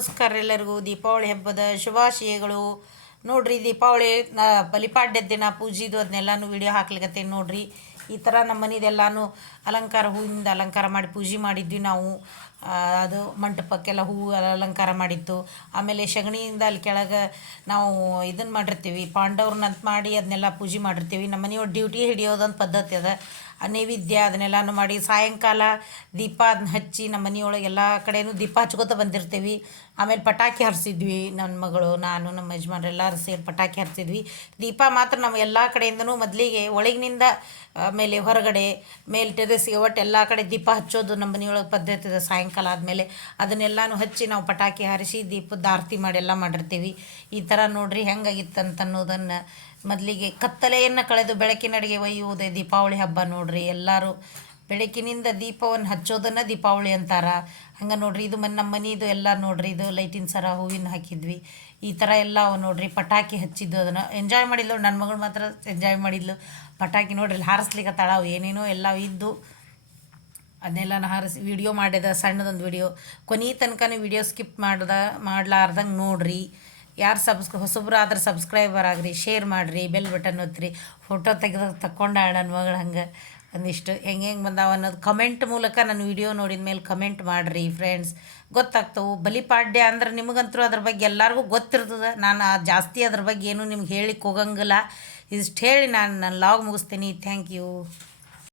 ನಮಸ್ಕಾರ ಎಲ್ಲರಿಗೂ. ದೀಪಾವಳಿ ಹಬ್ಬದ ಶುಭಾಶಯಗಳು. ನೋಡ್ರಿ, ದೀಪಾವಳಿ ನ ಬಲಿಪಾಡ್ಯದ ದಿನ ಪೂಜಿದು ಅದನ್ನೆಲ್ಲನೂ ವಿಡಿಯೋ ಹಾಕ್ಲಿಕತ್ತೇನೆ ನೋಡ್ರಿ. ಈ ಥರ ನಮ್ಮ ಮನೆದೆಲ್ಲಾನು ಅಲಂಕಾರ ಹೂವಿಂದ ಅಲಂಕಾರ ಮಾಡಿ ಪೂಜೆ ಮಾಡಿದ್ವಿ ನಾವು. ಅದು ಮಂಟಪಕ್ಕೆಲ್ಲ ಹೂವು ಅಲಂಕಾರ ಮಾಡಿತ್ತು. ಆಮೇಲೆ ಸಗಣಿಯಿಂದ ಅಲ್ಲಿ ಕೆಳಗೆ ನಾವು ಇದನ್ನು ಮಾಡಿರ್ತೀವಿ ಪಾಂಡವ್ರನ್ನಂತ ಮಾಡಿ ಅದನ್ನೆಲ್ಲ ಪೂಜೆ ಮಾಡಿರ್ತೀವಿ. ನಮ್ಮ ಮನೆಯವ್ರು ಡ್ಯೂಟಿ ಹಿಡಿಯೋದೊಂದು ಪದ್ಧತಿ ಅದ. ನೈವೇದ್ಯ ಅದನ್ನೆಲ್ಲನೂ ಮಾಡಿ ಸಾಯಂಕಾಲ ದೀಪ ಅದನ್ನ ಹಚ್ಚಿ ನಮ್ಮ ಮನೆಯೊಳಗೆ ಎಲ್ಲ ಕಡೆಯೂ ದೀಪ ಹಚ್ಕೋತ ಬಂದಿರ್ತೀವಿ. ಆಮೇಲೆ ಪಟಾಕಿ ಹರಿಸಿದ್ವಿ ನನ್ನ ಮಗಳು, ನಾನು, ನಮ್ಮ ಯಜಮಾನರೆಲ್ಲ ಸೇರಿ ಪಟಾಕಿ ಹರಿಸಿದ್ವಿ. ದೀಪ ಮಾತ್ರ ನಾವು ಎಲ್ಲ ಕಡೆಯಿಂದನೂ ಮೊದಲಿಗೆ ಒಳಗಿನಿಂದ, ಆಮೇಲೆ ಹೊರಗಡೆ, ಮೇಲೆ ಟೆರೆಸ್ಗೆ ಒಟ್ಟು ಎಲ್ಲ ಕಡೆ ದೀಪ ಹಚ್ಚೋದು ನಮ್ಮ ಮನೆಯೊಳಗೆ ಪದ್ಧತಿ ಇದೆ ಸಾಯಂಕಾಲ ಆದಮೇಲೆ ಅದನ್ನೆಲ್ಲಾನು ಹಚ್ಚಿ ನಾವು ಪಟಾಕಿ ಹಾರಿಸಿ ದೀಪದ ಆರತಿ ಮಾಡಿ ಎಲ್ಲ ಮಾಡಿರ್ತೀವಿ. ಈ ಥರ ನೋಡ್ರಿ ಹೆಂಗಾಗಿತ್ತಂತ ಅನ್ನೋದನ್ನು ಮೊದಲಿಗೆ ಕತ್ತಲೆಯನ್ನು ಕಳೆದು ಬೆಳಕಿನಡೆಗೆ ಒಯ್ಯುವುದೇ ದೀಪಾವಳಿ ಹಬ್ಬ ನೋಡ್ರಿ. ಎಲ್ಲರೂ ಬೆಳಕಿನಿಂದ ದೀಪವನ್ನು ಹಚ್ಚೋದನ್ನು ದೀಪಾವಳಿ ಅಂತಾರ. ಹಂಗೆ ನೋಡ್ರಿ, ಇದು ಮನೆ ನಮ್ಮ ಮನೆದು ಎಲ್ಲ ನೋಡ್ರಿ, ಇದು ಲೈಟಿನ ಸರ ಹೂವಿನ ಹಾಕಿದ್ವಿ. ಈ ಥರ ಎಲ್ಲ ಅವು ನೋಡ್ರಿ, ಪಟಾಕಿ ಹಚ್ಚಿದ್ದು ಅದನ್ನು. ಎಂಜಾಯ್ ಮಾಡಿದ್ಲು ನನ್ನ ಮಗಳು ಮಾತ್ರ ಎಂಜಾಯ್ ಮಾಡಿದ್ಲು. ಪಟಾಕಿ ನೋಡ್ರಿ ಹಾರಿಸ್ಲಿಕ್ಕೆ ಅವು ಏನೇನೋ ಎಲ್ಲ ಇದ್ದು. ಅದನ್ನೆಲ್ಲ ಹಾರಿಸಿ ವಿಡಿಯೋ ಮಾಡಿದ, ಸಣ್ಣದೊಂದು ವಿಡಿಯೋ ಕೊನೆ ತನಕ ವಿಡಿಯೋ ಸ್ಕಿಪ್ ಮಾಡ್ದ, ಮಾಡ್ಲಾರ್ದಂಗೆ ನೋಡ್ರಿ. ಯಾರು ಸಬ್ಸ್ಕ್ ಹೊಸಬ್ರು ಆದ್ರೆ ಸಬ್ಸ್ಕ್ರೈಬರ್ ಆಗ್ರಿ ಶೇರ್ ಮಾಡಿರಿ ಬೆಲ್ ಬಟನ್ ಒತ್ತಿರಿ ಫೋಟೋ ತೆಗೆದ ತಕ್ಕೊಂಡಾಳ ನನ್ನ ಮಗಳು ಹಂಗೆ ಒಂದಿಷ್ಟು. ಹೆಂಗೆ ಹೆಂಗೆ ಬಂದಾವ ಅನ್ನೋದು ಕಮೆಂಟ್ ಮೂಲಕ ನನ್ನ ವಿಡಿಯೋ ನೋಡಿದ ಮೇಲೆ ಕಮೆಂಟ್ ಮಾಡಿರಿ ಫ್ರೆಂಡ್ಸ್ ಗೊತ್ತಾಗ್ತವೆ. ಬಲಿಪಾಡ್ಯ ಅಂದ್ರೆ ನಿಮಗಂತೂ ಅದ್ರ ಬಗ್ಗೆ ಎಲ್ಲರಿಗೂ ಗೊತ್ತಿರ್ತದೆ. ನಾನು ಜಾಸ್ತಿ ಅದ್ರ ಬಗ್ಗೆ ಏನೂ ನಿಮ್ಗೆ ಹೇಳಿಕ್ಕೆ ಹೋಗಂಗಿಲ್ಲ. ಇಷ್ಟು ಹೇಳಿ ನಾನು ನನ್ನ ಲಾಗ್ ಮುಗಿಸ್ತೀನಿ. Thank you